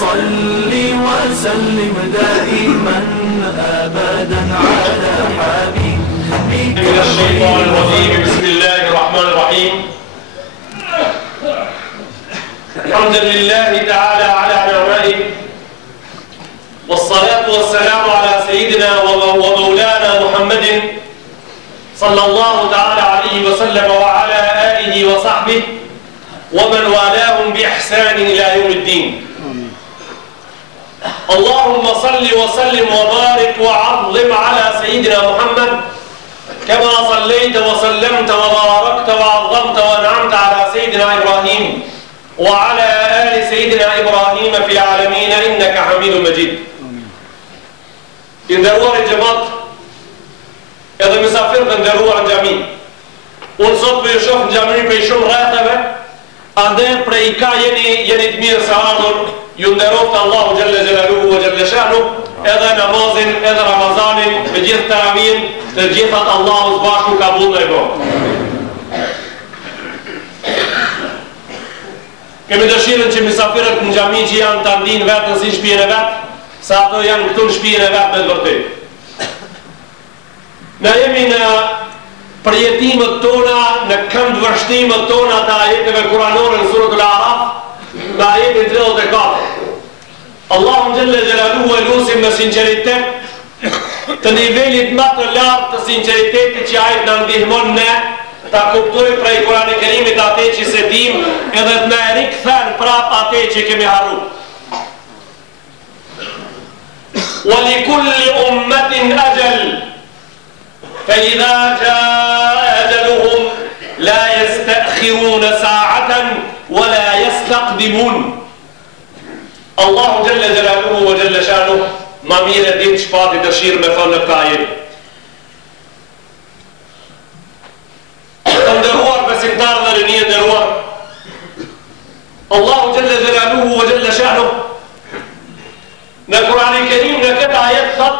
صل وسلم دائما أبدا على حبيبك من الشيطان الرجيم. بسم الله الرحمن الرحيم. حمدا لله تعالى على نعمائه، والصلاة والسلام على سيدنا ومولانا محمد صلى الله تعالى عليه وسلم وعلى آله وصحبه ومن والاهم بإحسان إلى يوم الدين. اللهم صل وسلم وبارك وعظم على سيدنا محمد كما صليت وسلمت وباركت وعظمت وانعمت على سيدنا إبراهيم وعلى آل سيدنا إبراهيم في العالمين إنك حميد مجيد. Nderuar i xhamat, edhe mysafirët e nderuar në xhami. Unë sot për ju shoh në xhami për shumë rrethave, andaj prej ka jeni të mirë se ardhur, ju nderoft Allahu xhalla xhelaluhu ve xhalla shanu, edhe namazin, edhe Ramazanin, me gjithë taravin, të gjithat Allahu bashku kabul e bo. Kemi dëshirën që mysafirët në xhami që janë të ndinë vetën si shtëpinë e vetë, sa ato janë këtu në shtëpinë e vetë me të vërtetë. Ne jemi në përjetimet tona, në këndvërshtimet tona të ajeteve kuranore në suratul Araf, në ajetin 34. Allahu xhalla xhelaluhu e lutim me sinqeritet, të nivelit më të lartë të sinqeritetit që ai na ndihmon ne ta kuptojmë prej Kuranit Kerimit atë që se dim, edhe të na rikthen prap atë që kemi harruar. ولكل أمة أجل فإذا جاء أجلهم لا يستأخرون ساعة ولا يستقدمون. الله جل جلاله وجل شانه ما mirë e dim çfarë ti dëshir me thonë në këtë ajet. Të nderuar besimtarë dhe rinj e nderuar, Allahu jalla jalaluhu wa jalla sha'nuhu në Kur'anin Kerim në këtë ajet thot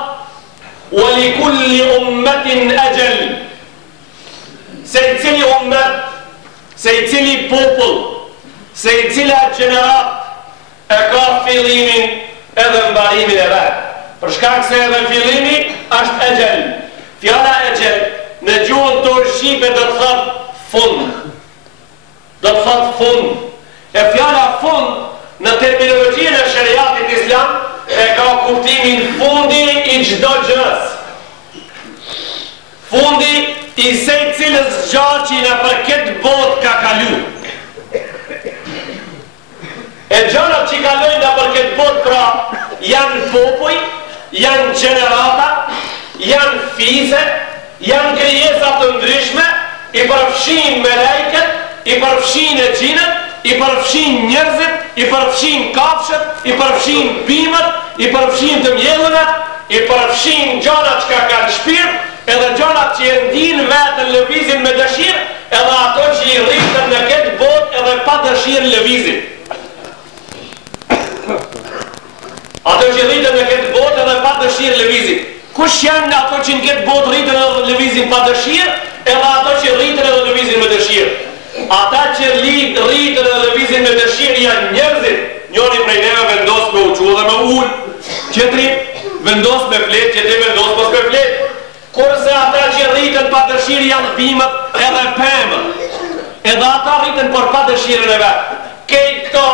وَلِكُلِّ أُمَّةٍ أَجَلٍ, se i cili ummet, se i cili popull, se i cila gjenerat e ka fillimin edhe mbarimin e vetë. Për shkak se edhe fillimi është ejel. Fjala ejel në gjuhën tonë shqipe do të thot fund. Do të thot fund. E fjala fund në terminologjinë e shariatit islam e ka kuptimin fundi i çdo gjës. Fundi i se cilës gjatë që në për këtë botë ka kalu. E gjanat që kalojnë në për këtë botë pra janë popuj, janë gjenerata, janë fize, janë krijesat të ndryshme, i përfshin me lejket, i përfshin e gjinët, i përfshin njerëzit, i përfshin kafshët, i përfshin bimët, i përfshin të mjellënat, i përfshin gjanat që ka kanë shpirt, edhe gjanat që e ndinë vetën lëvizin me dëshirë, edhe ato që i rritën në këtë botë edhe pa dëshirë lëvizin. Ato që i rritën në këtë botë edhe pa dëshirë lëvizin. Kush janë ato që në këtë botë rritën edhe lëvizin pa dëshirë, edhe ato që rritën edhe lëvizin me dëshirë? Ata që rritën edhe lëvizin me dëshirë janë njerëzit. Njëri prej neve vendos me uqu dhe me ullë, qëtri vendos me fletë, qëtri vendos mos me fletë. Kurse ata që rritën pa dëshirë janë bimët edhe pëmët. Edhe ata rritën për pa dëshirën e vetë. Kejtë këto,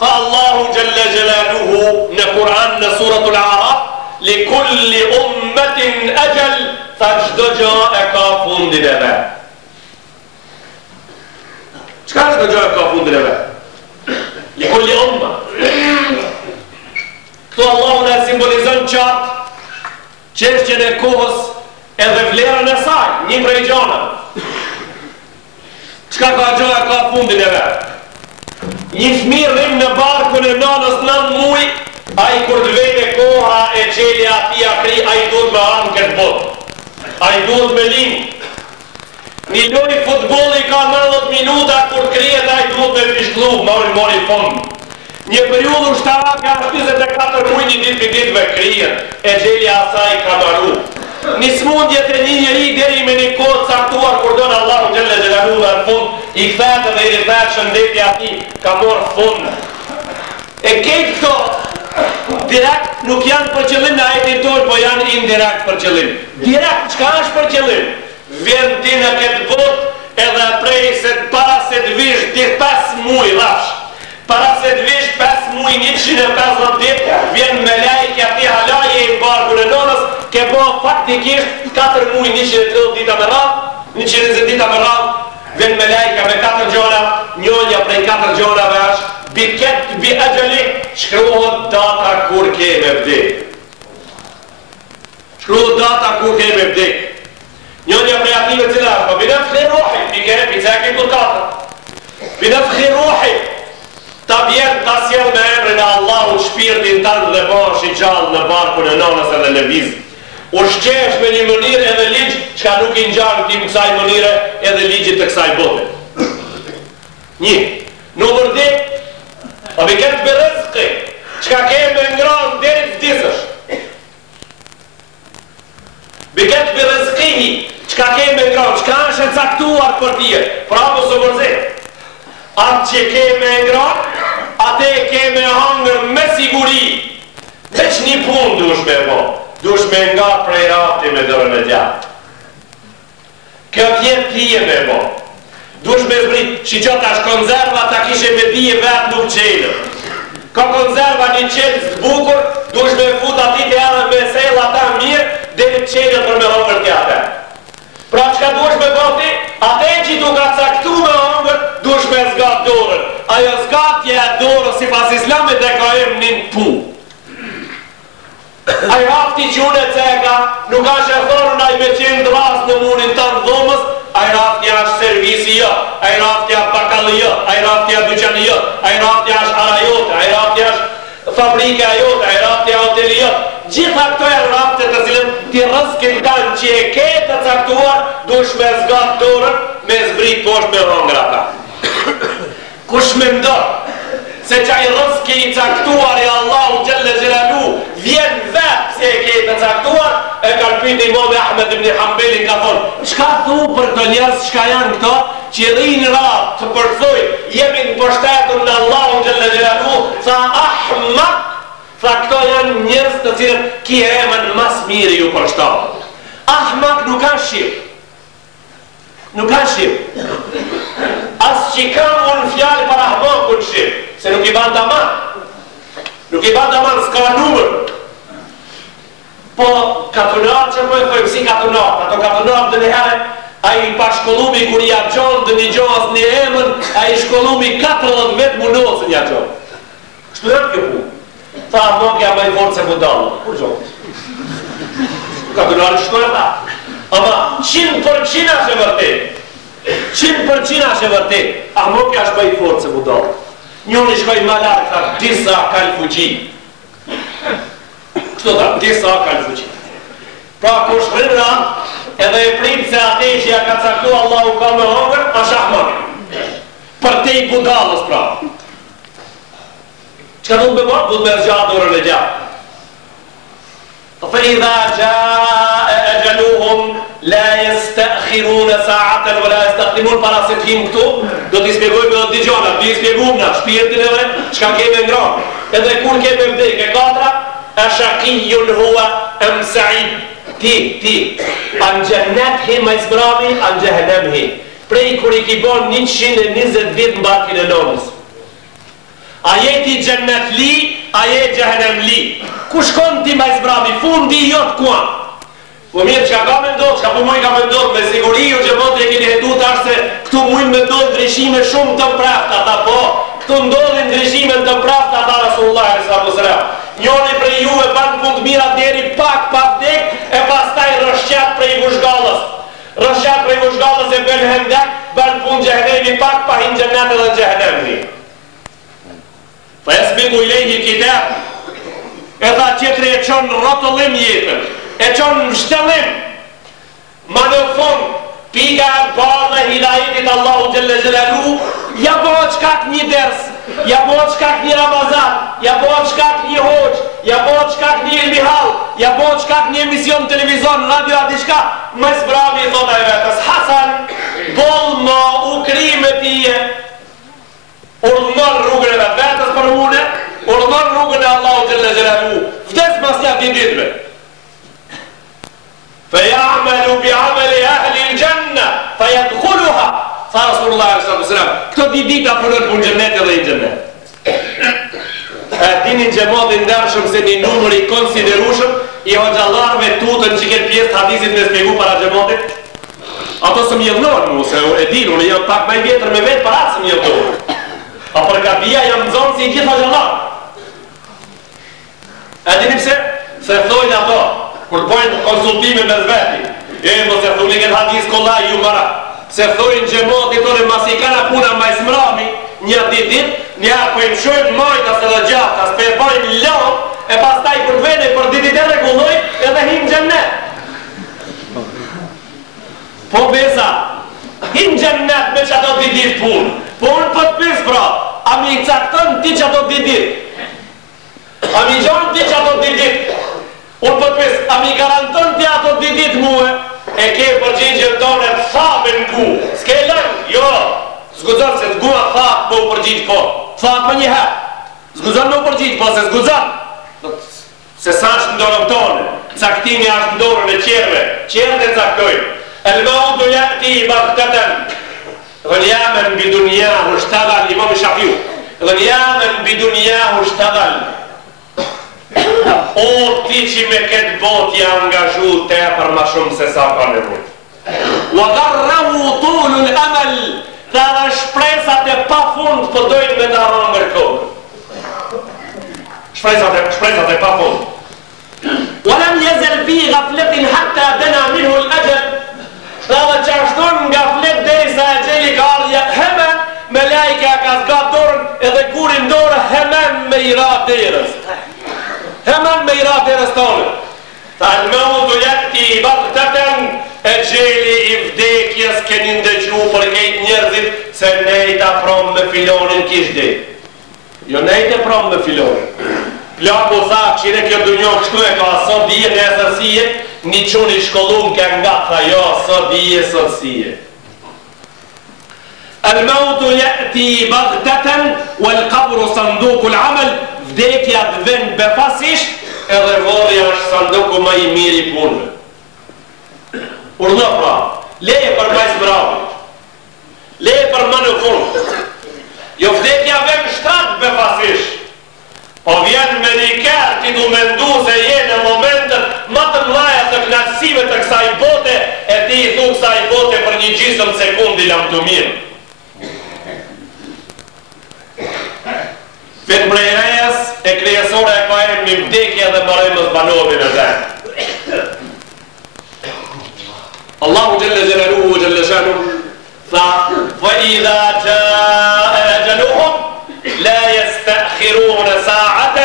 tha Allahu Jalla Jalaluhu në Kur'an në suratul Araf, li kulli ummetin ajal, tha çdo gjë e ka fundin e vetë. Çka çdo gjë e ka fundin e vetë? Li kulli umma. Këto Allahu në simbolizon qartë çështjen e kohës edhe vlerën e saj, një prej gjona. Çka ka gjë ka fundin e vetë? Një fëmijë rrim në barkun e nanës 9 muaj, ai kur të vete koha e qeli ati akri, ai duhet me anë këtë botë. Ai duhet me linë. Një loj futbolli ka 90 minuta, kur krijet ai duhet me fishklu, mori fond. Një periudhë ushtarak ka 24 muaj, një ditë për ditëve krijet, e gjeli asaj ka maru. Një smundje të një njeri deri me një kohë caktuar kur donë Allahu Jalla Jalaluhu në fund, i kthetë dhe i rrithet shëndetja ati ka morë fund. E kejtë këto direkt nuk janë për qëllim në ajetin tonë, po janë indirekt për qëllim. Direkt, çka është për qëllim? Vjen ti në këtë botë edhe prej se para se të vish ti 5 muaj rafsh. Para se të vish 5 muaj 150 ditë, vjen me lajkja ti halaje i barkun e nonës, ke bo faktikisht 4 muaj 130 dita me radhë, 120 dita me radhë, vjen me lajka me 4 gjona, njënja prej 4 gjonave është biket bi ajali, shkruhet data kur keme vdek. Shkruhet data kur keme vdek. Njënja prej ative cila është, po binafhi ruhi, bikere pizaki kur 4. Binafhi ruhi, ta vjen ta sjell me emrin e Allahut shpirtin tanë dhe bash i gjallë në barkun e nonës edhe lëviz. U shqesh me një mënirë edhe ligj, çka nuk i ngjan ti kësaj mënire edhe ligjit të kësaj bote. Një, numër 2, a bi këtë për rëzëki, qka keme ngranë deri të disësh. Bi këtë për rëzëkihi, qka keme ngranë, qka është e caktuar për tje, pra më së mërzit. Atë që keme ngranë, atë e keme hangër me siguri, veç një punë dush me bo, dush me nga prej rafti me dërën e gjatë. Kjo tjetë tije me bo. Dush me zbrit, që qëta është konzerva ta kishe me dije vetë nuk qelë. Ka konzerva një qelë së bukur, dush me fut ati të edhe me sejlë ata mirë, dhe në qelët për me hongër të atë. Pra qka dush me boti, ate që tu ka caktu me hongër, dush me zgat dorën. Ajo zgatje e dorën, si pas islamit dhe ka em një pu. Ajo hafti që unë e ceka, nuk ashtë e thonë na i me qenë dras në munin të në dhomës, ajraftja është servisi jo, ajraftja bakalli jo, ajraftja dyqani jo, ajraftja është ara jote, ajraftja është fabrika jote, ajraftja hoteli jo. Gjitha këto e rafte të cilën ti rëzkin tanë që e ke të caktuar, dush me zgat dorën, me zbrit posht me hongra ta. Kush me ndorë, se qaj rëzki i caktuar i Allahu Gjelle Gjelalu vjen vetë se e ke të caktuar, e kanë pyet Imam Ahmed ibn Hanbali ka thonë, çka thu për këto njerëz çka janë këto që rrinë rahat të përthoj, jemi në mbështetur në Allahun Gjelle Gjelalu, tha ahmak, tha këto janë njerëz të cilët ki emën mas miri ju përshtatë. Ahmak nuk ka shqip. Nuk ka shqip. As që kam unë fjallë për ahmakun shqip, se nuk i ban të aman. Nuk i ban të aman, s'ka numër. Po, katunat që po e thojmë si katunat, ato katunat dhe njëherë, a i pa shkollumi kur i gjonë dhe një gjohës një emën, a i shkollumi 14 vetë mundohës një gjohë. Kështu dhe kjo pu. Tha, ahmakja ma i forë se budalë. Kur gjohë? Katunat që shkojë ta. Ama 100% është e vërtet. 100% është e vërtet. Ahmakja është ma i forë se budalë. Njën i shkoj ma larkë, tha, disa kalë fuqi. Kështu tha, disa kalë fuqi. Pra, kur shkrim ra, edhe e pritë se ate që ja ka caktu Allahu ka me hongër, është ahmak. Për te i budalës, pra. Qëka du të me bërë? Du të me zgjatë dorën e gjatë. فإذا جاء أجلهم لا يستأخرون ساعة ولا يستقدمون. Para se të him këtu, do t'i spjegoj me dhe gjona, t'i spjegum na shpirtin e dhe, qka keme ngra. Edhe kur keme vdek e katra, e shakijun hua em sa'id. Ti, anë gjennet hi ma izbrami, anë gjehenem hi. Prej kur i ki bon 120 vit në barkin e nonës. A jeti gjennet li, a jet gjehenem li. Ku shkon ti ma izbrami, fundi jot kuan. Po mirë, qka ka me ndodhë, qka po moj ka me ndodhë, me siguri ju që botë e kini hetu të ashtë se këtu mujnë me ndodhë ndryshime shumë të prafta, ta po, këtu ndodhë ndryshime të prafta, ta Rasulullah s.a.s. Njoni prej juve ban punë të mira deri pak pa vdek, e pastaj rëshqat prej vushgallës. Rëshqat prej vushgallës e bel hendek, ban punë gjehenemi pak pa hinë gjennet edhe gjehenemi. Pa esbiku i lejhi kitab, e tha qëtëri e qonë rotullim jetën, e qonë në shtëllim, ma në fund, pika e parë dhe hidajetit Allahu Gjelle Gjelalu, ja bëhë qkak një ders, ja bëhë qkak një Ramazan, ja bëhë qkak një hoq, ja bëhë qkak një ilmihal, ja bëhë qkak një emision televizon, radio ati shka, më sbrami i thota e vetës, Hasan, bol ma u kri me tije, urdhënon rrugën e vetës për une, urdhon rrugën e Allahu xhalla xhelalu, vdes pas ja ditëve. فَيَعْمَلُ بِعَمَلِ أَهْلِ الْجَنَّةِ فَيَدْخُلُهَا. Tha Rasulullah sallallahu alaihi wasallam, këto dita punën punë xhenet edhe në xhenet. Dini xhamati ndarshëm se një numër i konsiderueshëm i hoxhallarëve tutën që këtë pjesë të hadisit me shpjegu para xhamatit. Ato së mjellon mu, se e din, unë jam pak më i vjetër me vetë para së mjellon. A për kabia jam zonë si i gjitha hoxhallarë. E dini pse? Se thojnë ato, kur bojnë konsultime me zveti, mos e thuni këtë hadis kollaj ju mara, se thojnë xhamati tonë mas i kana puna mbaj smrami, një dit, një po i mshojnë majtas edhe gjaftas, pe e bojnë lom, e pastaj për të vene për ditit e regulloj, edhe hinë xhennet. Po besa, hinë xhennet me që ato ditit punë, po unë për të pys pra, a mi i caktën ti që ato ditit, a mi gjonë ti që ato ditit, unë për të pys, a mi garantën ti ato ditit muhe, e ke përgjigjen tonë e të thamen ku, s'ke lënë, jo, zguzon se t'gua thak po u përgjigj po. Thak për një herë. Zguzon me u përgjigj po se zguzon. Se sa është në dorën tonë. Caktimi është në dorën e qerve. Qerve e caktojnë. El mautu yati baghtatan. Ghanyaman bidunyahu ishtaghal. Imam Shafiu. Ghanyaman bidunyahu ishtaghal. O ti që me këtë botë ja angazhu tepër ma shumë se sa ka nevojë. Wa gharrahu tulul amal. Dhe dhe shpresat e pa fund përdojnë me në rëngër kohë. Shpresat e pa fund. Walam jezel fi gafletin hatta dena minhu l'ajel. Dhe dhe qashton nga flet dhe i sa e gjeli ka ardhja hemen, me lajke a ka zgat dorën edhe kurin dorë hemen me i ra derës. Hemen me i ra derës tonë. Tha al-mautu yati baghtatan. E gjeli i vdekjes keni ndëgju për kejt njerëzit se nejta prom me filonin kishdi. Jo nejte prom me filonin. Plaku tha, qire kjo dunjo kështu e ka sot dije në esërsije, një quni shkollun ke nga tha jo, sot dije sotësije. Al-mautu yati baghtatan wal qabru sanduku l'amel. Vdekja të vend befasisht edhe vorja është sanduku ma i miri punëve. Urdhë pra, leje për majsë mravi, leje për më në fund. Jo vdekja vem shtatë befasish, po vjen me një kërë ti du mendu se je në momentët më të mlaja të knatësive të kësaj bote, e ti i thu kësaj bote për një gjysëm sekundi lam të mirë. Vetë mrejrejes e krijesore e ka e një vdekja dhe mërejmës banovi në dhe. Allahu Jalla Jalaluhu wa Jalla Shanuhu tha فَإِذَا جَاءَ أَجَلُهُمْ لَا يَسْتَأْخِرُونَ سَاعَةً.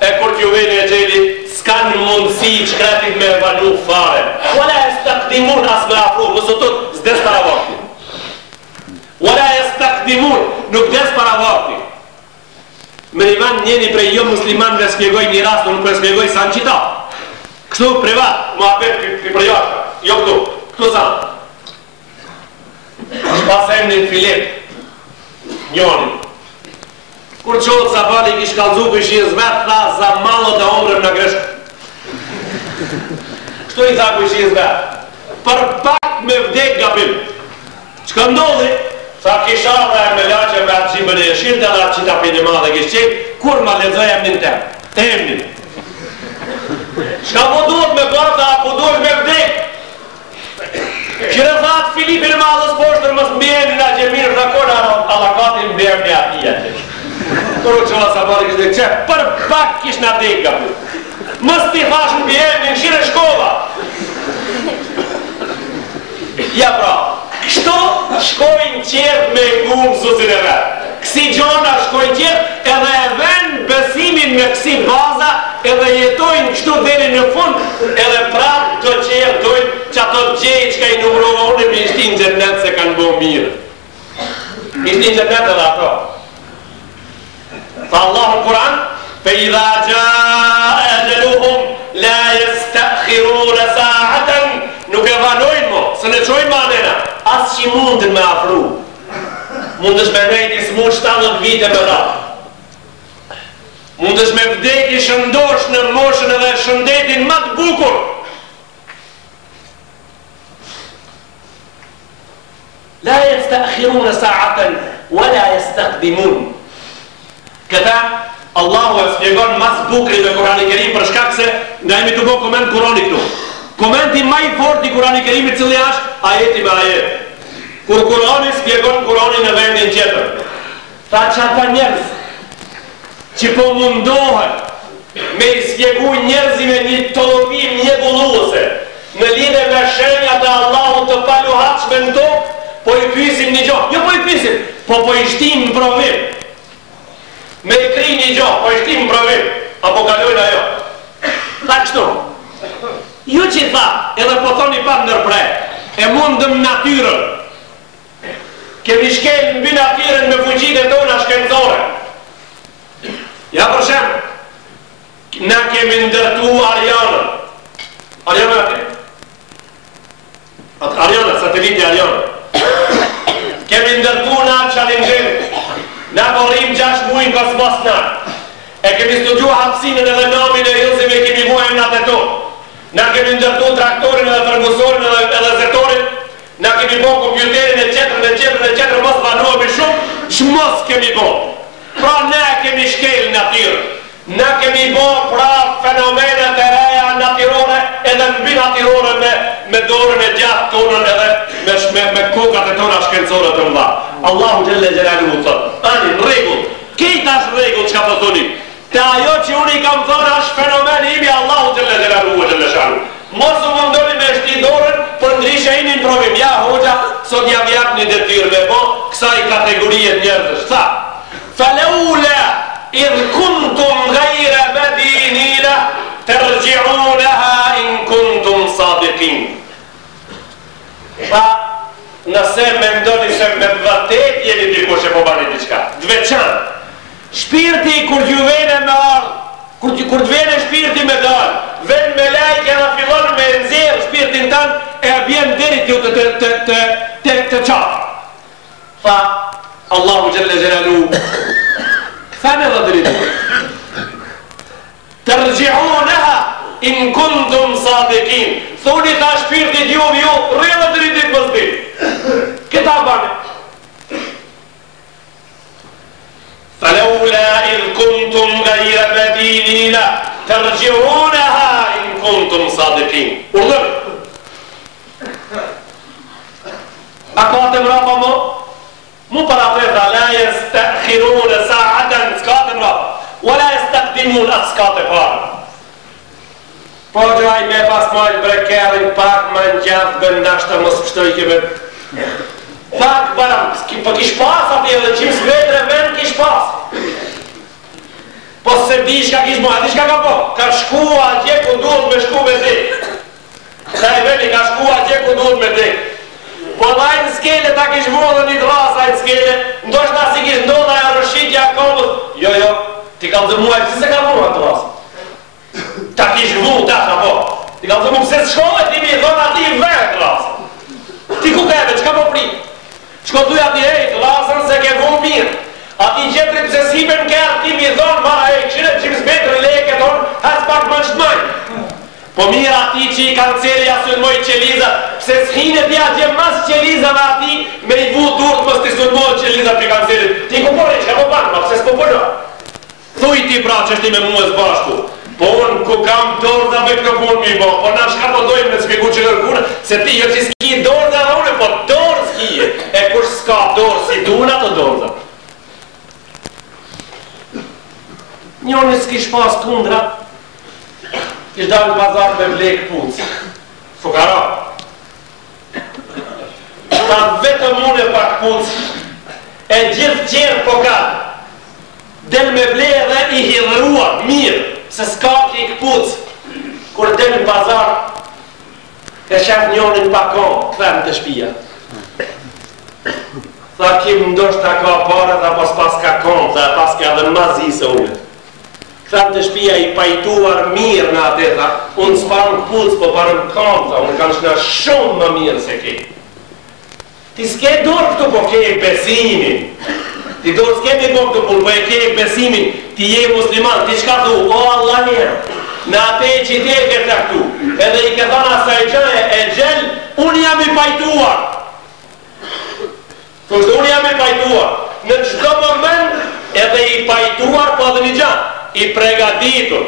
E kur t'ju vjen e gjeli s'kan mundësi qkratit me vanu fare. وَلَا يَسْتَقْدِمُونَ as me afru, mësë tut s'des para vakti. وَلَا يَسْتَقْدِمُونَ nuk des para vakti. Me rivan njeni prej jo musliman dhe spjegoj një rast, nuk e spjegoj sa në qita. Kështu privat, mu apet për jashka, jo këtu. Këtu zanë. Pas e në filet, njoni. Kur qohët sa pali kish kalzu për shi e zvet, tha za malo të omrëm në greshë. Kështu i tha për shi e zvet. Për pak me vdek gabim. Që ka ndodhi? Tha kisha dhe e me laqe me atë gjimën e eshirë dhe atë qita për një ma dhe kishë qenë, kur ma lezoj emnin tem. Emnin. Shka po duhet me bërta, po duhet me vdek. Kire thatë Filipin e madhës poshtër mësë mbjeni nga gjemirë rakona alakatin mbjerë një atija që. Kërë që la sabari këtë që për pak kish në dek nga për. Mësë ti thash mbjeni në shire shkova. Ja pra, kështu shkojnë qertë me ngumë susin e vetë. Kësi gjona shkojnë qertë edhe e venë besimin me kësi baza edhe jetojnë kështu dheri në fund edhe prapë të qertë dojnë që ato gjejë që ka i numërohone me ishtin gjennet se kanë bo mirë. Ishtin gjennet edhe ato. Tha Allah në Kur'an فَإِذَا جَاءَ أَجَلُهُمْ لَا يَسْتَأْخِرُونَ سَاعَةً. Nuk e vanojnë mo, së në qojnë manena, asë që mundin me afru. Mundësh me nejti së mund 70 vite me ratë. mundesh me vdekje shëndosh në moshën edhe shëndetin më të bukur. La yastakhiruna sa'atan wala yastaqdimun. Këta Allahu e shpjegon mas bukri dhe Kurani Kerim për shkak se nga jemi të bo koment Kurani këtu. Komenti më i fortë i Kurani Kerimit cili është ajeti me ajet. Kur Kurani shpjegon Kurani në vendin tjetër, tha që ata njerëz që po mundohen me i shpjegu njerëzime një tollovim njegulluese në lidhje me shenjat e Allahut të paluhatshme në tokë, po i pyesim një gjë, jo po i pyesim, po i shtim në provim. Me i kri një gjë, po i shtim në provim, apo kalojnë ajo. Tha kështu. Ju që tha, edhe po thoni pa ndërprej, e mundëm natyrën. Kemi shkel mbi natyrën me fuqitë tona shkencore. Ja për shemb, na kemi ndërtu Arianën. Ariana ati? Ariana, sateliti Ariana. Kemi ndërtu na Challenger. Na korrim 6 muaj kosmos na. E kemi studiu hapsinën edhe namin e Ilzim e kemi muaj në atë tonë. Na kemi ndërtu traktorin edhe Fergusonin edhe Zetorin. Na kemi bo kompjuterin e qetër, mos vanohemi shumë, shmos kemi bo. Pra ne kemi shkel natyrën. Ne kemi bo pra fenomenet e reja natyrore edhe mbi natyrore me dorën e gjatë tonën edhe me kokat e tona shkencore të mba. Allahu Gjelle Gjelalu thot, ani në regull, kejta është regull që ka po thoni. Te ajo që unë i kam thonë është fenomeni imi Allahu Gjelle Gjelalu. Mos u mundoni me shti dorën për ndryshe i një provim. Ja, hoxha, sot jam jap një detyrë me po kësaj kategorie njerëzës. Tha, faleula idh kuntum gajre medinina tërgjiunaha in kuntum sadiqin. Tha, nëse me ndoni se me vërtet jeni dikush e po bani diçka. Dveçan, shpirti kur ju vene me ardhë, kur të vene shpirti me dalë, ven me lajke dhe fillon me nëzirë shpirtin tanë, e bjen deri të qatë. Tha, Allahu Gjelle Gjelalu, këthane dhe dritë. Tërgjiunaha in kuntum sadiqin. Thoni ta shpirtit ju, rrëllë dritit mëzdi. Këta bane. Faleula idh kuntum gajra medinina tërgjiunaha in kuntum sadiqin. Urdhër. A ka të mrapa mo? Mu para tërta, la yastakhiruna sa'atan, s'ka të mrapa. Wala yastaqdimun, atë s'ka të parë. Po gjaj me pas mojnë brekerin pak më në gjatë bëndashta mos pështoj keme. Pak baram, po kish pas ati edhe qims vetre ven kish pas. Po se di shka kish mojnë, di shka ka po? Ka shkua atje ku duhet me shku me dik. Ka e veni ka shkua atje ku duhet me dik. Po dajnë skele ta kish vodhe një drasa në skele, ndoshta si kish ndodha e rëshitja komës. Jo, ti ka dhe muaj, si se ka vodhe atë drasa? Ta kish vu, ta po. Ti ka dhe mu pëse shkove, ti mi dhona ati i verë drasa. Ti ku keve, qka po prit? Shko duja ti hejt, lasën se ke vu mirë. Ati gjetri pëse sipen kërë, ti mi dhonë, mara e këshire, qims betër leke tonë, has pak më nështmaj. Po mirë ati që i kanceri asulmoj qelizat, pëse s'hine ti atje mas qelizat ati, me i vu durët mës t'i sulmoj qelizat për kancerit. Ti ku porre, që ka po banë, ma pëse s'po përdo? Thuj ti pra që është ti me mu e zbashku. Po unë ku kam dorza me këtë punë mi bo, po na shka po dojmë me t'spiku që kërkune, se ti jo që s'ki dorza dhe une, po dorë s'ki e kush s'ka dorë, si duna të dorza. Njoni s'kish pas tundra, kish dalë në bazar me vlek punë, fukara. Ta vetëm une pak punë, e gjithë qenë po ka, del me vle dhe i hidhruar, mirë, se s'ka ki i këpuc, kur del në bazar, e shaf njonin pakon, këthem të shpia. Tha kim ndoshta ka pare dhe pas ka kon, dhe pas ka dhe mazi se une. Këthem të shpia i pajtuar mirë në atë, tha, unë s'parën këpuc, po parën kon, tha, unë kanë shna shumë më mirë se ki. Ti s'ke dorë këtu, po ke besimin. Ti do s'kemi kom të punë, po e ke besimin, ti je musliman, ti qka thu, o Allah njerë, në atë e që ti e ke traktu, edhe i ke thana sa e gjëje, e gjell, unë jam i pajtuar. Thoshtë, unë jam i pajtuar. Në çdo moment, edhe i pajtuar, po edhe një gjanë, i pregaditur.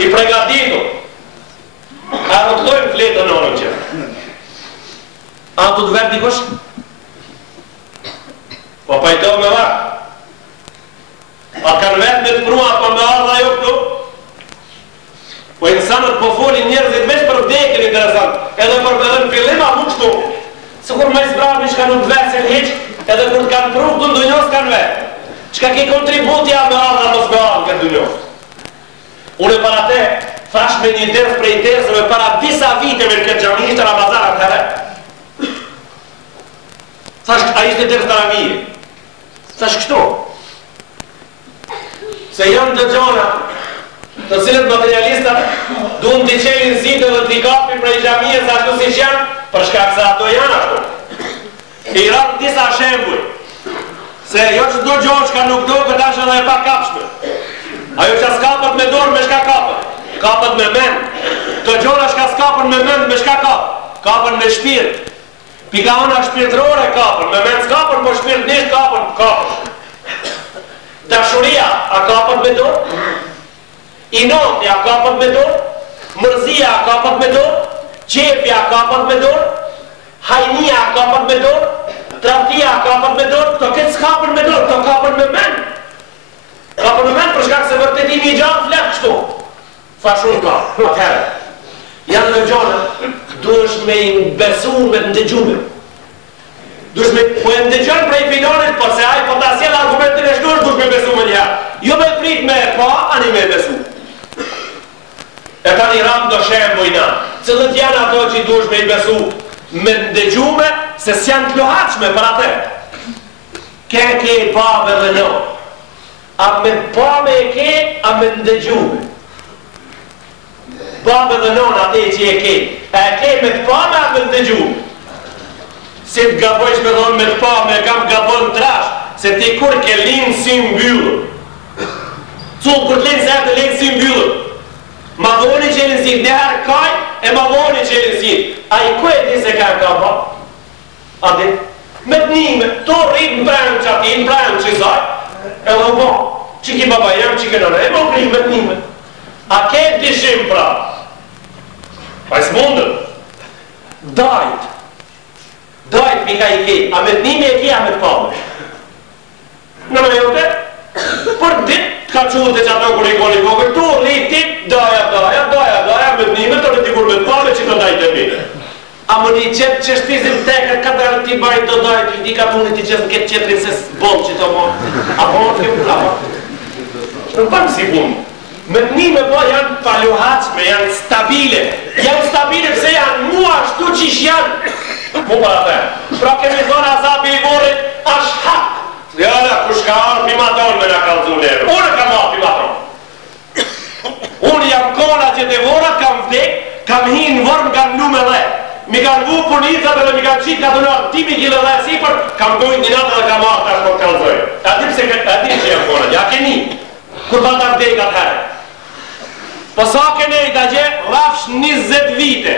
I pregaditur. A rëtlojmë fletën në në që. A të të verë dikosh? Po pajtohë me varë. A kanë vetë me të prua, po me ardha jo këtu? Po insanët po folin njerëzit veç për vdekin interesant, edhe për edhe në fillim a mu kështu. Se kur me zbrami që ka nuk vesin heq, edhe kur të kanë pru këtë ndonjos kanë vetë. Qka ke kontributja me ardha mos me ardhë këtë ndonjos. Unë e para te, thash me një dërës prej dërësëve para disa viteve në këtë gjami, ishte Ramazan atë herë. Thash, a ishte dërës të ramije. Thash kështu. Se janë të gjona, të cilët materialistat duhen t'i qelin zitë dhe t'i kapin prej gjamije sa ashtu si që janë, për shkak se ato janë ashtu. I ranë disa shembuj. Se jo që do gjohë që ka nuk do, këta është edhe e pa kapshme. Ajo që s'kapët me dorë, me shka kapët. Kapët me men. Të gjona shka s'kapën me men, me shka kapët. Kapën me shpirt. Pika ona shpirtrore kapën, me men s'kapën, po shpirt nisht kapën, kapën. Dashuria, a kapët me dorë? Inoti, a kapët me dorë? Mërzia, a kapët me dorë? Qepja, a kapët me dorë? Hajnia, a kapët me dorë? Tradhtia, a kapët me dorë? Këto këtë s'kapën me dorë, këto kapën me men. Kapën me men për shkak se vërteti një gjanë fletë kështu. Fashun ka, atëherë. Janë në gjanë, duesh me i besu me të ndëgjume. Duesh me, po e ndëgjën prej filonit, por se aj po ta sjell argumentin e shtur, duesh me besu me njëherë. Jo me prit me pa, ani me besu. E ka një ram do shembujna, cilët janë ato që duesh me i besu me ndëgjume, se s'janë të lohatshme për atë. Ke i pabe dhe no. A me pa me ke, a me ndëgjume. Babë dhe nonë atë që e ke me të pa me a me të ndëgjume. Si të gabojsh me thonë me të pa me kam gabon trash, se ti kur ke linë si mbyllë. Cullë kur të linë se të linë si mbyllë. Ma dhoni që e linë si, nëherë kaj e ma dhoni që e linë si. A i ku e di se ka ba? A di? Me të njime, to rritë në prajnë që ati, në prajnë që i zaj, edhe bo, që ki baba jem, që ki nëre, e mo rritë me të njime. A ke dishim pra? Pa i s'mundën. Dajt. Dajt pika i ke. A me të njime e ke, a me të pamë. Në me jote? Për dit, t'ka quët e që ato kër i koni kokër, tu rritit, daja, me të njime, të rritikur me të pamë, që të dajt e mire. A më një qëtë që shpizim tekër, katër t'i bajt do dajt, t'i ka punit t'i qëtë në këtë qëtërin se s'bol që të morë. A morë t'ke punë, në përnë si punë. Me të njime po janë paluhatshme, janë stabile. Janë stabile pëse janë mua shtu qish janë. Mu për atë. Pra kemi thonë azabi i vorit, ashtë hak. Ja, kush ka arë pimaton me në kalëzu nërë. Unë kam arë pimaton. Unë jam kona që të vorat, kam vdek, kam hinë vorën, kam nume dhe. Mi kanë vu punitët dhe mi kanë qitë ka të nërë, ti mi gjilë dhe sipër, kam dojnë një natë dhe kam arë tash për kalëzoj. A ti që jam kona, ja keni. Kur ba ta vdek atë herë. Po sa kene i da gje, rafsh 20 vite.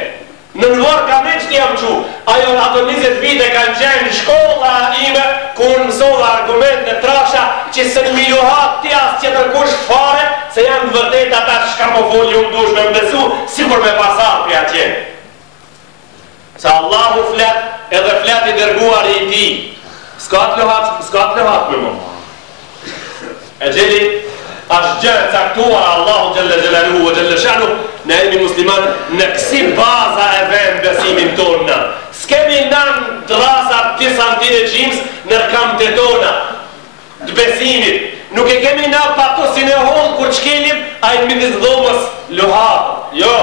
Në nëvorë ka me që jam qu. Ajo ato 20 vite kanë qenë shkolla ime, ku në mësova argumente trasha, që së në miluhat ti asë që tërkush fare, se janë vërtet ata që shka po folju më dush me mbesu, si kur me pasar për atje. Se Allahu flet, edhe flet i dërguar i ti. S'ka të lohat me më. E gjeli, është gjërë caktuar Allahu Gjelle Gjelaluhu vë Gjelle Shanu, në jemi musliman në kësi baza e vend besimin tonë. S'kemi nën të rasat të santine qims në rkam të tona, të besimit. Nuk e kemi në patosin e hollë kur qkelim, a i midis dhomës luhat. Jo,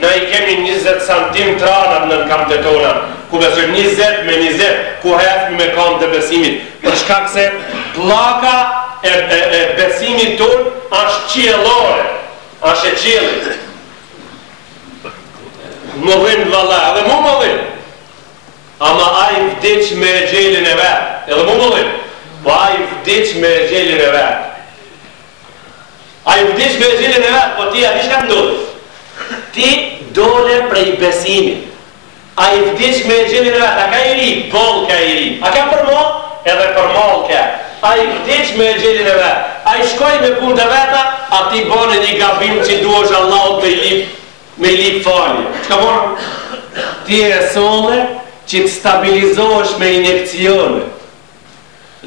në i kemi 20 santim të ranat në rkam të tona, ku besojmë 20 me 20, ku hefmi me kam të besimit. Për shkak se plaka e besimit ton është qiellore, është e qiellit. Më dhim valla, edhe mu më dhim. ama ai vdiq me gjelin e vet. Edhe mu mëllim, po ai vdiq me gjelin e vet. Ai vdiq me gjelin e vet, po ti a di shka ndodhi? Ti dole prej besimit. Ai vdiq me gjelin e vet, a ka i ri? Bol ka i ri. A ka përmol? Edhe përmol ka. Ai vdiq me gjelin e vet. Ai shkoj me punë të veta, a ti bone një gabim që duosh Allahut me i lip falje. Çka bone? Ti e solle që të stabilizohesh me injekcione.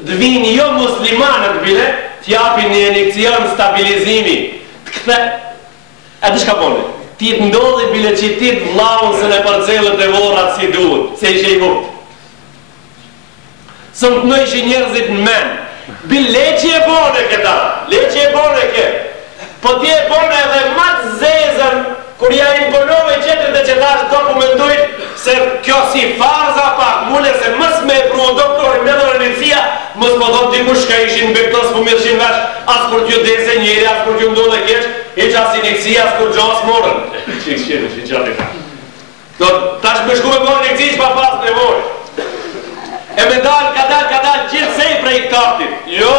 Dvini jo muslimanët bile, t'japin një injekcion stabilizimi. Të kthe, e di shka bone? Ti të ndodhi bile që ti të vllaun se në parcelët e vorat si duhet, se ishe i vut. Së më të në ishe njerëzit në men. Bil leqi e bone këta, leqi e bone këtë. Po ti e bone edhe ma të zezën, kur ja imponove qetër dhe që tash do ku mendojt se kjo si farza pak mule se mës me e pru doktorin me dhe rënësia, mës po dhëtë dikush ka ishin bektos po mirëshin vesh, as kur t'ju dese njeri, as kur t'ju ndodhe keq, heq as injekci, as kur gjas morën. Tash me shku me bërë injekci që pa pas nevoj. E me dal, ka dal, gjithë sej prej këtartit. Jo!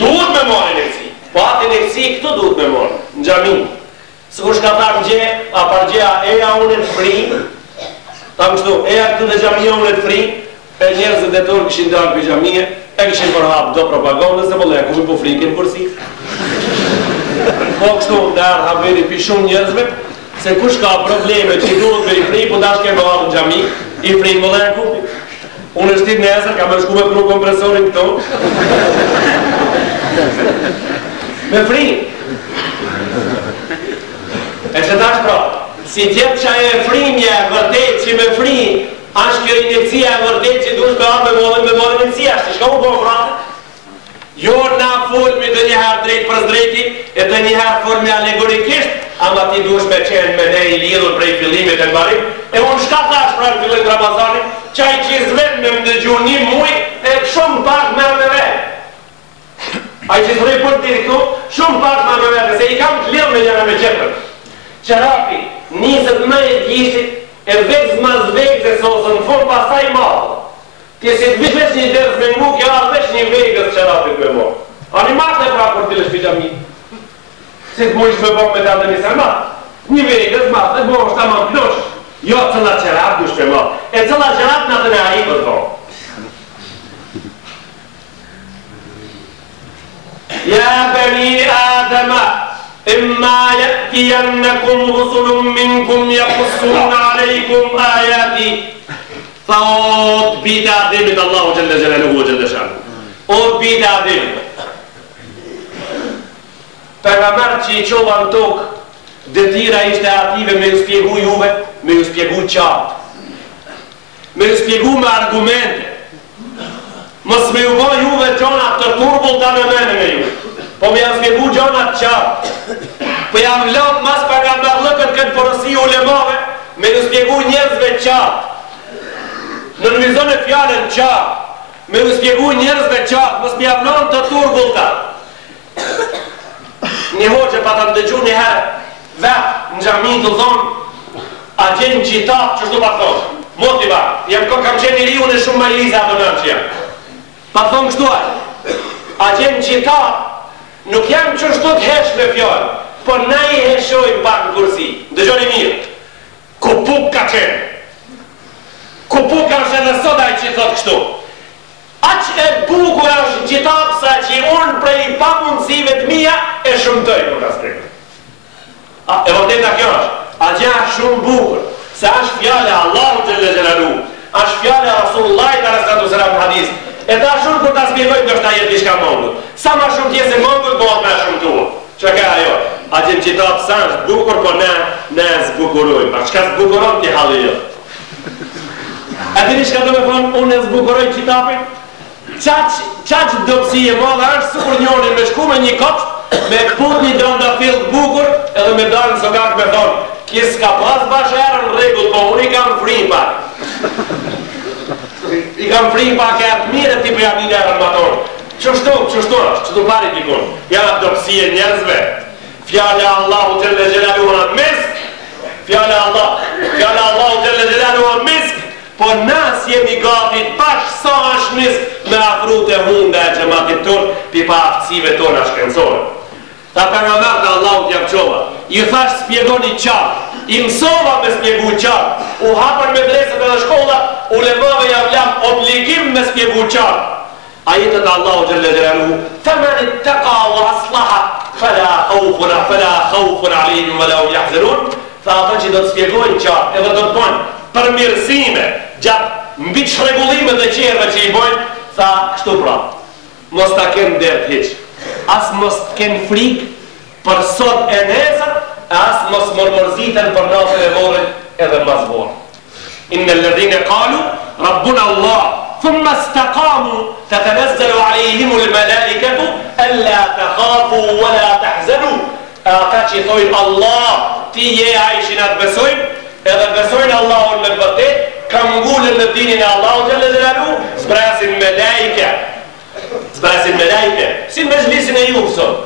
Duhet me morë injekci. Po atë injekci këtu duhet me morë, në gjami. Së kur shka tha më gje, a par gje, eja unë të fri, ta më kështu, eja këtë dhe gjamija unë të fri, e njerëzët e torë këshin dalë për gjamije, e këshin përhap do propagandës dhe mëlle, ku po frikin përsi. Po kështu, dhe arë haberi për shumë njerëzve, se kush ka probleme që duhet me i fri, po dash kemë hapë në gjami, i fri mëlle në kupi. Unë është ti nesër, ka me shku me pru kompresorin këto. Me fri. E që tash pra, si tjetë që e frimje vërdet që me fri, ashtë kjo injekcia e vërdet që dush me arë me modë injekcia, shtë shka mu po frate? Jo na folmi dhe njëherë drejt për zdrejti, e dhe njëherë folmi alegorikisht, ama ti dush me qenë me ne i lidhur prej fillimit e mbarim, e unë shka tash pra në fillim Ramazani, qaj që i zvet me më dëgju një muj, e shumë pak me me vetë. A i që zrej për tiri këtu, shumë pak me me vetë, se i kam të lidhë me njëra me qepër. Qerapi, nisët me e gjishtit, e vekës ma zvekës e sosën, në fund pasaj malë. Ti si të vish veç një dërës me ngu, kjo arë veç një vekës qerapit me mo. Animat e pra kur t'ile shpita mi. Si të mujsh me bom me të atë një sërmat. Një vekës ma të bo është ta ma plosh. Jo cëlla qerap dush me mo. E cëlla qerap në të ne a i për thonë. Ja bani Adama, إما يأتينكم رسل منكم يقصون عليكم آياتي فأوت بيت عظيم الله جل جلاله وجل شانه أوت بيت عظيم Pejgamberi që i qova në tokë, detira ishte ative me ju spjegu juve, me ju spjegu qartë, me ju spjegu me argumente, mos me ju bë juve gjona të turbullta në mene me ju. Po me janë spjegu gjonat qartë. Po janë lëmë mas pejgamberllëkën këtë porosi ulemave, me ju spjegu njerëzve qartë. Në nënvizon e fjallën qartë, me ju spjegu njerëzve qartë, mos me janë lëmë të turbullta. Një hoqë pa të ndëgju një herë, vetë në gjami të thonë, a gjenë qitat që shtu pa thonë, motiva, kam qenë i riu në shumë ma i liza të nëmë që janë. Pa thonë kështu a gjenë qitat, nuk jam që shtu të hesh me fjallë, po na i heshojmë pak në kursi. Dëgjoni mirë, ku puk ka qenë, ku puk ka është edhe sot ai që i thotë kështu. Aq e bukur është qitat sa që unë prej pamundësive të mia e shumëtoj për ka sprejnë. E vërteta kjo është, a gja shumë bukur, se është fjale Allahu Gjelle Gjelalu, është fjale Rasullullah të Rasatu Sëram hadis, e ta shumë kur ta spjegojnë nështë ta jetë ishka mongët. Sa ma shumë tjesë e mongët, bëhat me shumë tua. Që ka ajo? A gjem qitat sa është bukur, po ne zbukurojmë. Pa qka zbukuron t'i halë jo? E dini shka do me thonë, unë e zbukuroj qitapin? Qaq dopsi e madhe është sukur njoni me shku me një kopsht, me put një drandafil të bukur, edhe me dalë në sokak me thonë, kis ka pas basherë në regull, po unë i kam frim pak. I kam frim pak e atë mire, ti për jam një njerën më tonë. Qështu është, qështu pari dikun. Ja dopsi e njerëzve, fjale Allahu Gjelle Gjelalu në mes, Fjala Allahu xhalla xhelalu o misk, po nas jemi gati tash sa është misk me afrute hunda e xhamatit ton, pi pa aftësive tona shkencore. Ta pejgamberët e Allahut jam çova. Ju thash spjegoni qartë. I mësova me spjegu qartë. U hapën medreset edhe shkollat, ulemave javë lam obligim me spjegu qartë. Ajetet Allahu xhalla xhelaluhu, "Faman ittaqa wa aslaha fala khawfun alayhim wa la hum yahzanun." Tha ata që do të spjegojnë qartë, edhe do të bëjnë përmirësime gjatë mbi çrregullimet e qerve që i bojnë, tha kështu pra. Mos ta kenë dert hiç. As mos kenë frikë për sot e nesër, as mos mormorziten për natën e vorrit edhe mbas vorrit. Innal ladhina qalu rabbuna Allah thumma istaqamu tatanazzalu alayhim almalaikatu alla takhafu wa la tahzanu. Ata që thojnë Allah, ti je ai që na besojnë, edhe besojnë Allahun me vërtet, kam ngulën në dinin e Allahut xhalla xhelalu, zbrasin melaike, si mezhlisin e juve sot.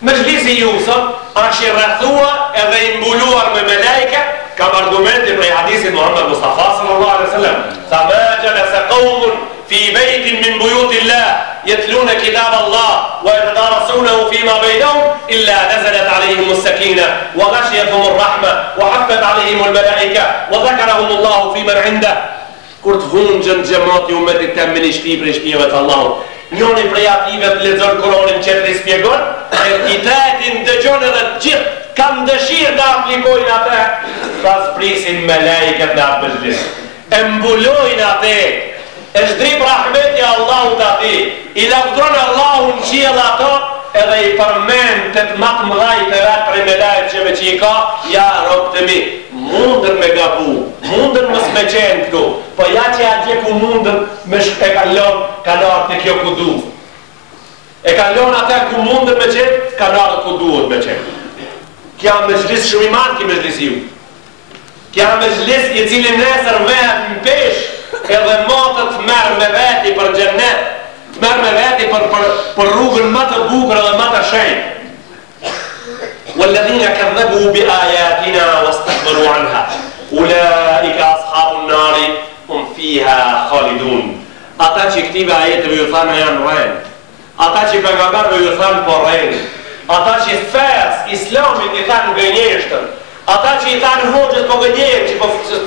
Mezhlisi juve sot është i rrethuar edhe i mbuluar me melaike, kam argumente prej hadisit Muhammed Mustafa sallallahu alaihi wasallam. Sa ma jalasa qawmun fi baytin min buyutillah yatluna kitab Allah wa yatadarasunahu fima baynahum illa nazalat alayhim as-sakina wa ghashiyatuhum ar-rahma wa haffat alayhim al-malaika wa dhakarahum Allah fi man 'indah. Kur të vunjën xhamati ummetit të mbeni shtëpi për shtëpive të Allahut. Njoni prej ative të lexon Kur'anin që të spjegon, entitetin dëgjon edhe gjithë kam dëshirë të aplikojnë atë, ta sprisin me lejket në atë mëzhlis. E mbulojnë atë, e shdrip rahmeti Allahut ati, i lavdronë Allahun qiell ato, edhe i përmen të të matë mëdhaj të vetë prej me lejt që me që i ka, ja ropë të mi, mundën me gabu, mundën më s'meqenë këtu, po ja që a gje ku mundën me e kalon, kanar të kjo ku du. E kalon atë ku mundën me qenë, kanar ku duhet me qenë. Kja me zhlis shumë i manë ki me zhlis ju. Kja me zhlis i cili nesër vehet në pesh, edhe motët merë me veti për gjennet, merë me veti për rrugën më të bukër dhe më të shenjë. Walladhina kadhabu bi ayatina wastakbaru anha ulaika ashabun nari hum fiha khalidun. Ata që këtive ajeteve ju thanë janë rrenë, ata që pejgamberëve ju thanë po rrenë, ata që fes islamit i thanë gënjeshtën, ata që i thanë hoxhët po gënjerë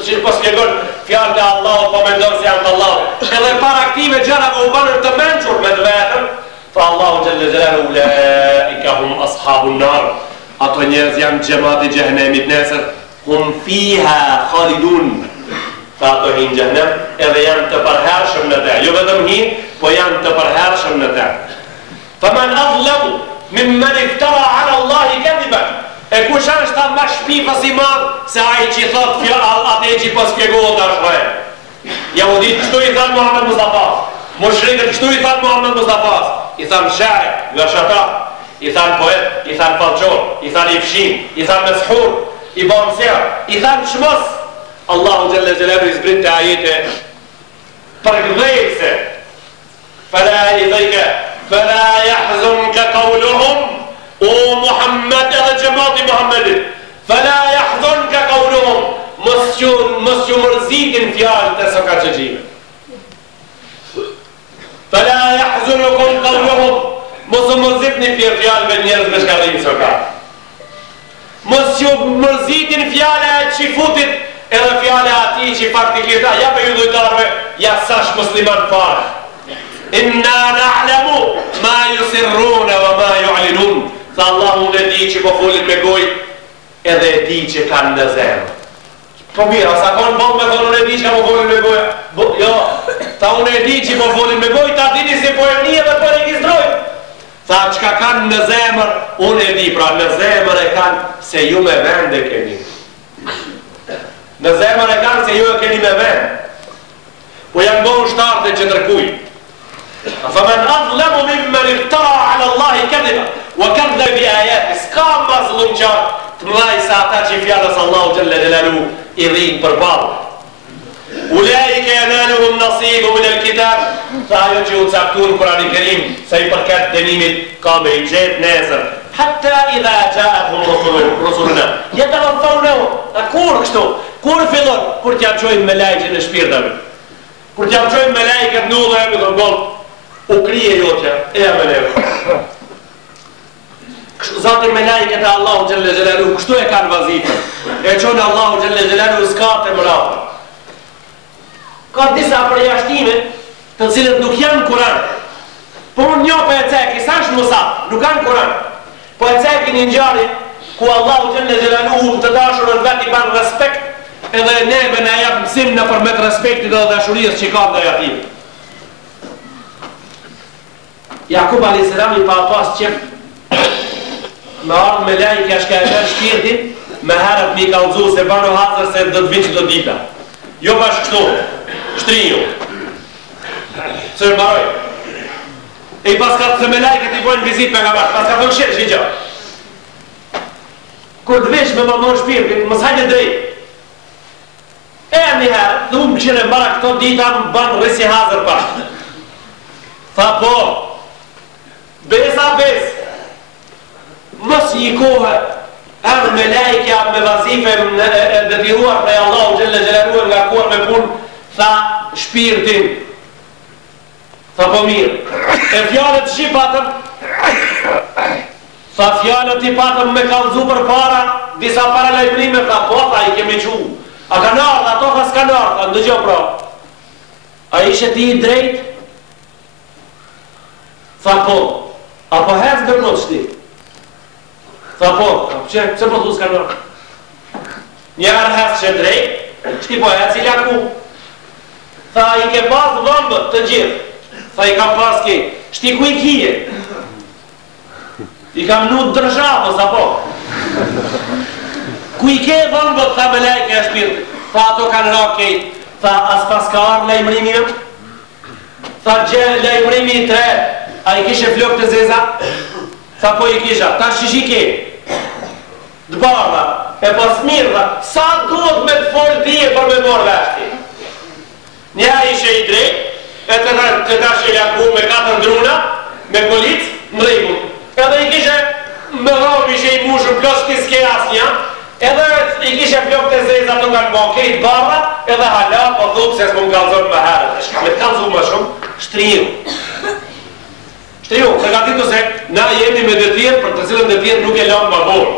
që po spjegon fjalët e Allahut, po mendon se janë të Allahut, edhe para këtive gjërave u banën të mençur me të vetën, fa Allahu xhalla xhelalu ulaika hum ashabun nar. Ato njerëz janë xhamati i xhehenemit nesër, hum fiha khalidun. Fa ato hinë xhehenem edhe janë të përhershëm në te, jo vetëm hinë, po janë të përhershëm në te. Faman adlamu mimmen iftara ala Allahi kadhiban. E kush është ta ma shpifës i madhë se ai që thot atë që po spjegohet është rre. Jahudit qëtu i thanë Muhammed Mustafa, mushrikët qëtu i thanë Muhammed Mustafa, i thanë share, gërshata, i thanë poet, i thanë falqor, i thanë i fshin, i thanë meshur, i bomësir, i thanë qmos. Allahu xhalla xhelalu i zbrit të ajete përgdhejse. Fala i dhejke, fala jahzunka qawluhum, o Muhammed edhe gjemati Muhammedit, fala jahzunka qawluhum, mos ju mërzitin fjallë të soka që gjime. Fala jahzunukum qawluhum, mos ju mërzitni fjallë me njerëz me shkallim soka. Mos ju mërzitin fjallë e qifutit edhe fjallë ati që faktikisht ja për ju dojtarve, ja sash musliman farë. Inna na'lamu ma yusirruna wa ma yu'linun. Tha Allahu unë e di që po folin me goj, edhe e di që kanë në zemë. Po mira, sa konë bom me thonë unë e di që po folin me goj. Jo, ta unë e di që po folin me goj, ta dini si po e një dhe po registroj. Tha qka kanë në zemër, unë e di, pra në zemër e kanë se ju me vend e keni. Në zemër e kanë se ju e keni me vend. Po janë bon shtartë që tërkuj. Faman adlamu mimmen iftara ala Allahi kadhiba wa kadhaba bi ayati. S'ka mazlum qartë të mëdhaj sa ata që i fjallës Allahu xhalla xhelalu i rrinë për balë. Ulaika yanaluhum nasibu min al-kitab. Tha ajo që u caktun Kurani Kerim se i përket dënimit ka me i gjetë nesër hatta idha ja'ahum rusuluna yatawaffawnahu. Kur kështu? Kur fillon? Kur t'ja çojmë me lajqin e shpirtave. Kur t'ja çojmë me lajket në udhë me gol, u krije jotja, e me neve. Zati me lajket e Allahu xhelle xhelalu, kështu e kanë vazifën. E çon Allahu xhelle xhelalu zkatë mbrapa. Ka disa përjashtime të cilët nuk janë Kur'an. Po unë një për e ceki, sa është Musaf, nuk kanë Kur'an. Po e ceki një ngjarje ku Allahu xhelle xhelalu të dashurën vet i ban respekt, edhe neve na jap mësim në përmet respektit dhe dashurisë që ka ndaj atij. Jakub a.s. i pa pas qef me ardhë me lajkja shka e mërë shpirtin, me herët mi kalëzu se banu hazër se do të vinë që do dita. Jo bash kështu, shtrinju. Së mbaroj. E i pas ka të me lajket i bojnë vizit me nga bashkë, pas ka thonë shesh i gjë. Kur të vesh me më mërë shpirtin, më s'hajnë drejt. E një herë, dhe unë këshire mbara këto dita më banë rrisi hazër pa. Tha po, besa bes, mos një kohë, erë me lajkja, me vazife, e detiruar prej Allahu xhelle xhelalu nga kuar me punë, tha shpirtin. Tha po mirë, e fjalët që i patëm, tha fjalët i patëm me kallëzu për para, disa para lajmërime, tha po, tha i kemi qu. A ka nërë, ato ka s'ka nërë, tha ndëgjo pra. A ishe ti i drejt? Tha po, apo hez dërnot shti? Tha po, që po thu s'ka nërë? Njërë hez që drejt, shti po hez i laku. Tha i ke pas dhëmbët të gjithë. Tha i kam pas ki, shti ku i kije? I kam nut dërshavës, apo? Ku i ke dhëmbët, tha me lajke e shpirtë? Tha ato kanë rakej. Tha as pas ka arë lajmërimi jëm? Tha gje lajmërimi i tre. A i kishe flok të zeza? Tha po i kisha. Ta shishi ke? Dëbarda. E pas mirë dha. Sa duhet me të folë dhije për me morë veshti? Nja ishe i drejt, e të tash e laku me 4 druna, me policë, në rregull. Edhe i kishe me rob ishe i mushur plos t'i s'ke asnja, edhe i kishe flok të zeza të nga në kejt barra, edhe hala po dhupë se s'më kalzon më herët. E shka me t'kalzu më shumë, shtriju. Shtriju, të gatitu se na jemi me dëtirë, për të cilën dëtirë nuk e lamë më borë.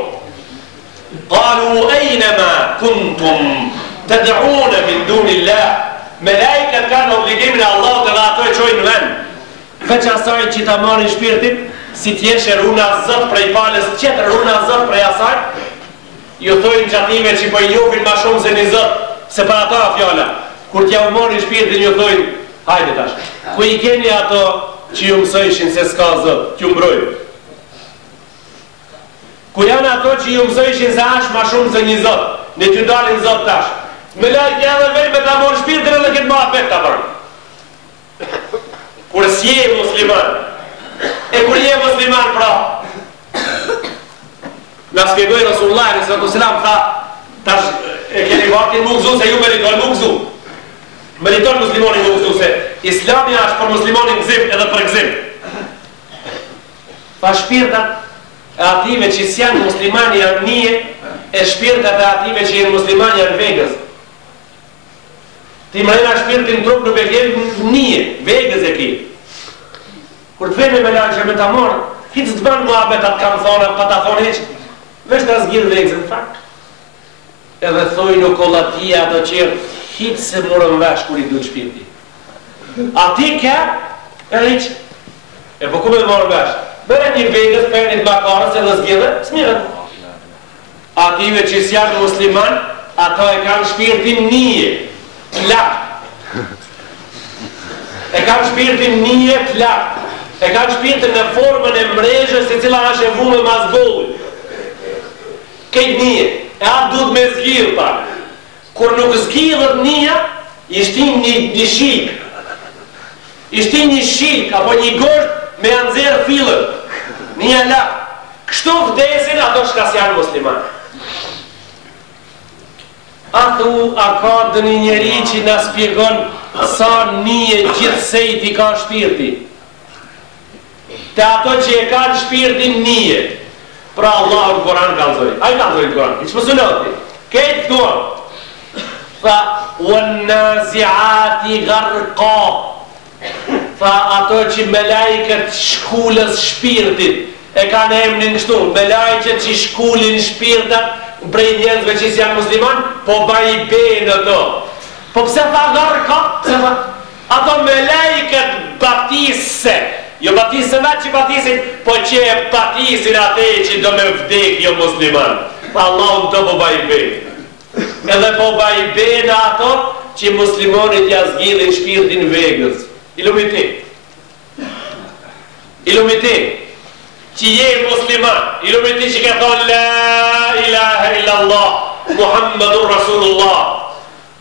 Qalu ejnema kuntum të dëune min dunillah. Me lajket kanë obligimin e Allahut edhe ato e qojnë në vend. Veç asaj që ta marrin shpirtin, si t'jeshe runa zot prej palës qeter, runa zot prej asaj, ju thojnë gjative që po i njohin ma shumë se një zot, se për ato a fjalla. Kur t'ja u marrin shpirtin, ju thojnë, hajde tash, ku i keni ato që ju mësojshin se s'ka zot, që ju mbrojnë? Ku janë ato që ju mësojshin se ash ma shumë se një zot, ne t'ju dalin zot tash? Me lajkja edhe vej me ta morë shpirtin edhe këtë ma apet të bërë. Kur s'je musliman, e kur je musliman pra, nga spjegoj Rasulullah s.a.s. tha, tash e keni vartin më gëzu se ju meriton më gëzu. Meriton muslimoni më gëzu se Islami është për muslimonin gëzim edhe për gëzim. Tha shpirtat e ative që s'janë muslimani janë nije, e shpirtat e ative që janë muslimani janë vegës. Ti mrejna shpirtin trup nuk e kemi nije, vegës e ki. Kur të vemi me lajë që me ta morë, hitë të banë mua betat kam thonë, pa ta thonë heqë, vesh të zgjirë vegës në fakt. Edhe thojnë u kollatia ato qërë, hitë se morën vesh kur i du shpirti. A ti ke, e rriqë, e po ku me morën vesh? Bërë një vegës, për një bakarës edhe zgjirë, s'mirën. Ative që s'janë musliman, ato e kanë shpirtin nije. Plak. E kanë shpirtin nije plak. E kanë shpirtin në formën e mrejshës si cila është e vume mas gollë. Kejt nije. E atë duhet me zgjirë pa. Kur nuk zgjirët nije, ishtin një shik. Ishtin një shik, apo një gosht me anëzirë filën. Nije lak. Kështu vdesin ato shkas janë muslimanë. A thu, a ka dë një njeri që nga spjegon sa nije gjithsejt i ka shpirti. Te ato që e kanë shpirtin nije, Pra Allah në Koran ka nëzori. A i ka nëzori në Koran. I që mësëlloti? Këtë këtuar. Tha, "Wan-nazi'ati gharqa." Tha, ato që me lajket shkullës shpirtit, e ka në emnin kështu, me lajket që shkullin shpirtat, prej njerëzve që janë musliman, po baj i bejnë ato. Po pse tha gharqa? Pse tha? Ato me lajket batise. Jo batise vetë që batisin, po që e batisin ate që do me vdek jo musliman. Allah në të po baj i bejnë. Edhe po baj i bejnë ato që muslimonit jazgjidhin shpirtin vegës. Ilumiti. Ilumiti. Që je musliman. Ilumiti që ka thonë La ilaha illallah Muhammadur Rasulullah.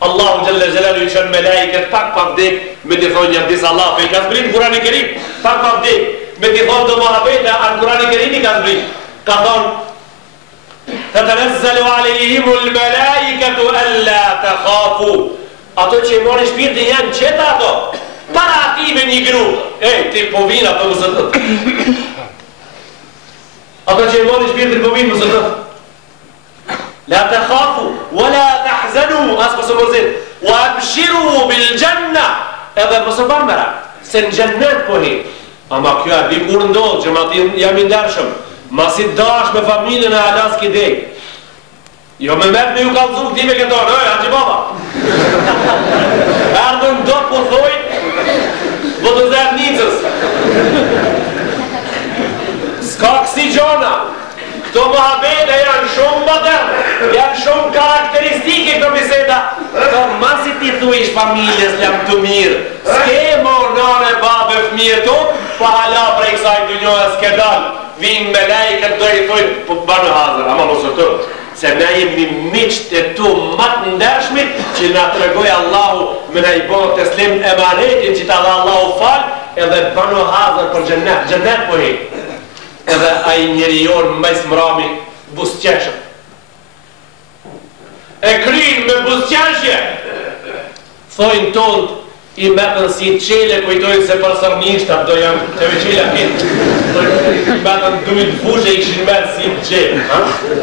Allahu Gjelle Gjelalu i qënë me lajket pak pa vdek me të thonë një disa Allah. Për i ka zbrit Kurani Kerim pak pa vdek me të thonë do muhabete anë Kurani Kerim i ka zbrit. Ka thonë "Tatanazzalu alejhimul malaikatu alla takhafu." Ato që i mori shpirtin janë qeta ato. Para ati me një grupë. Ti po vinë ato mësë të të. Ato që i mori shpirtin po vinë mësë të të. La takhafu, wa la tahzanu, asë mësë mërzit. Wa abshiru bil janna. Edhe mësë bambera, se në gjennet po hi. Ama kjo a di kur ndodhë, që ma ti jam i ndershëm. Ma si dash me familjen e alas ki dek. Jo me met me ju kalëzu këti me këtonë, Haxhi Baba. Ardhën do po thojnë, do të zërë nicës. S'ka kësi gjona. Këto muhabete janë shumë moderne, janë shumë karakteristike këto biseda. Këto masi ti thuish familjes jam të mirë. S'ke mornane babe fëmije tu, pa hala prej kësaj dynjohë s'ke dalë. Vinë me lajket do i thujnë, po banë hazër, ama mosë të. Se na jemi miqët e tu matë ndershmit që na të regoj Allahu me na i bërë të slim emanetin që ta dha Allahu falë edhe banu hazër për gjennet, gjennet po hi. Edhe a i njeri jonë mbajs mrami busqeshëm. E krynë me busqeshje. Thojnë tonë i metën si qele, kujtojnë se për sërnishtat do janë të veqela kitë. I metën dujt fushë e ishin metë si qele.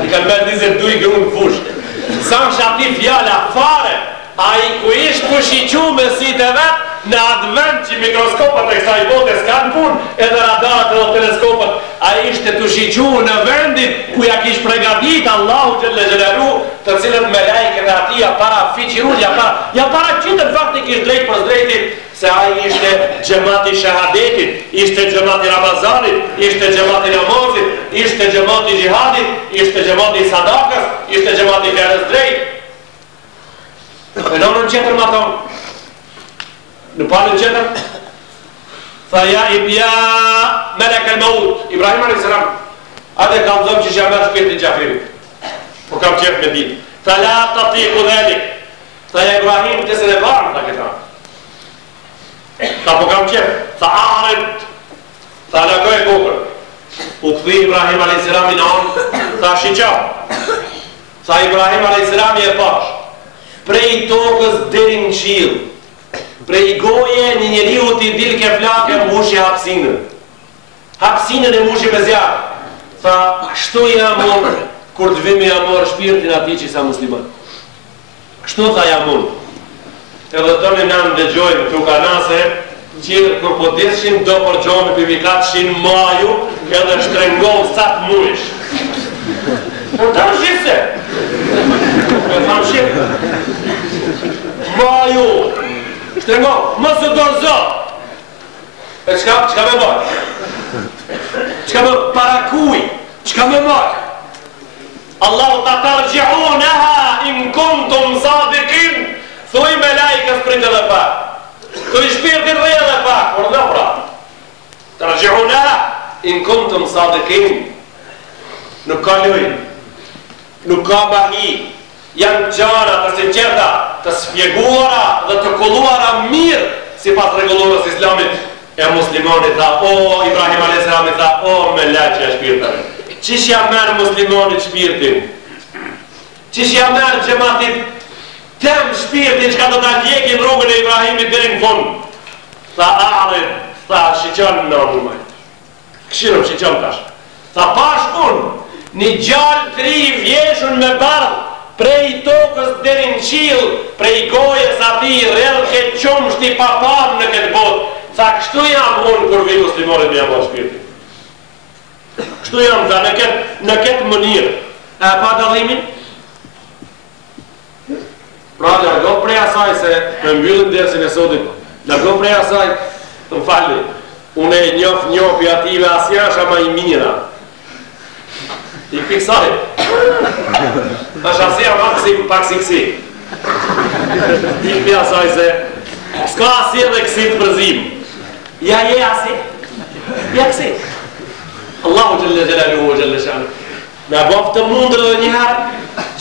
I kanë metë 22 grunë fushë. Sa më shati fjalla fare, a i ku ishtë ku shiqu me si të vetë, në atë vend që mikroskopët e kësaj bote s'kanë punë, edhe radarët dhe teleskopët, a ishte të shiqu në vendit ku ja kish pregadit Allahu Gjelle Gjelalu, të cilët me lajket e atia para fiqirun, ja para qitën faktikisht drejt për drejtit, se a ishte gjemati shahadetit, ishte gjemati Ramazanit, ishte gjemati namazit, ishte gjemati gjihadit, ishte gjemati sadakës, ishte gjemati fjarës drejt. E në në qëtër ma thonë, në palën qëtër, tha ja i bja melek e maut, Ibrahim a.s. Ade kam zëmë që shamer shpirtin Gjafirit, por kam qëtë me ditë. Tha la të tiku dhelik, tha ja Ibrahim të se në varë, tha këta. Tha po kam qëtë, tha arit, tha lëgoj e kokër. U këthi Ibrahim a.s. i në onë, tha shiqa. Tha Ibrahim a.s. i e pash, prej tokës deri në qilë, prej goje një njeriu t'i dil ke flake mbushi hapsinën. Hapsinën e mbushi me zjarë. Tha, kështu i amor, kur të vimi amor shpirtin ati që sa musliman. Kështu tha i amor. Edhe të në në dëgjojnë të kanase, që kur po deshin do për gjomi për vikat shin maju, edhe shtrengohë sa të muish. Por të në shqipse. Me thamë shqipë. Maju. Shtrengo, mësë dorëzo. E qka me moj? Qka me parakuj? Qka me moj? Allahu ta targjiunaha in kuntum sadikin. Thuj me lajkës pritë dhe pak. Thuj shpirtin rrë dhe pak. Por në pra. Targjiunaha in kuntum sadikin. Nuk ka lujnë. Nuk ka bahi. Janë gjana të sinqerta, të spjeguara dhe të kulluara mirë si pas regulorës islamit. E muslimonit tha, o Ibrahim a.s. tha, o me laqja shpirtën. Qish ja merë muslimonit shpirtin? Qish ja merë gjematit tem shpirtin që ka do të ndjekin rrugën e Ibrahimit dhe në fund? Tha arit, tha shiqon në numaj. Këshirëm shiqon tash. Tha pash unë, një gjallë 3 vjeshun me bardh, prej tokës deri në qiell, prej gojës ati rrëll këtë qumshti papar në këtë botë. Tha, kështu jam unë kur vi muslimonit me jam o shpirtin. Kështu jam tha, në këtë mënirë. E pa dallimin? Pra, largo prej asaj se me mbyllën dersin e sotit, largo prej asaj, të më falli, unë e njofi ative asjasha ma i mira. I kësaj. Tash asja pak si kësi. I këpi asaj se s'ka asje dhe kësi të përzim. Ja je asje. Ja kësi. Allahu gjëlle gjelalu o gjëlle shanu. Me abof të mundër dhe njëherë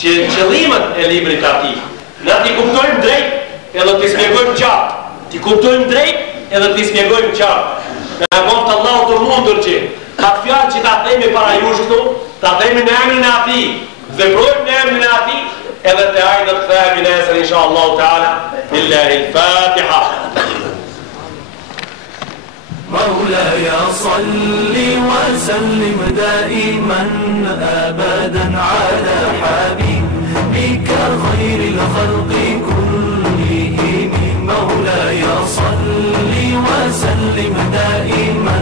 që qëllimet e librit ati. Na ti kuptojmë drejt edhe ti spjegojmë qartë. Ti kuptojmë drejt edhe ti spjegojmë qartë. Me abof të Allahu të mundër që atë fjallë që ta themi para jush këtu, ta themi në emrin e ati, veprojmë në emrin e ati, edhe të ajnë të themi nesër, insha Allahu ta'ala, lillahi l-Fatiha. مولاي صل وسلم دائما أبدا على حبيبك خير الخلق كلهم. مولاي صل وسلم دائما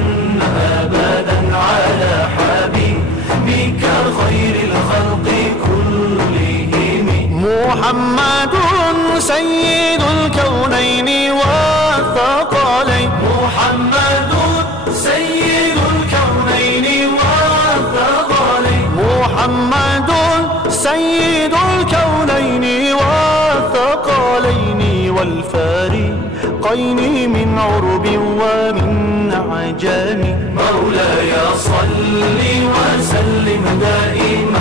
أبدا على حبيبك خير الخلق كلهم. محمد سيد الكونين والثقلين. محمد سيد الكونين والثقلين. محمد سيد الكونين والثقلين والفارقين من عرب ومن عجم. مولاي صل وسلم دائما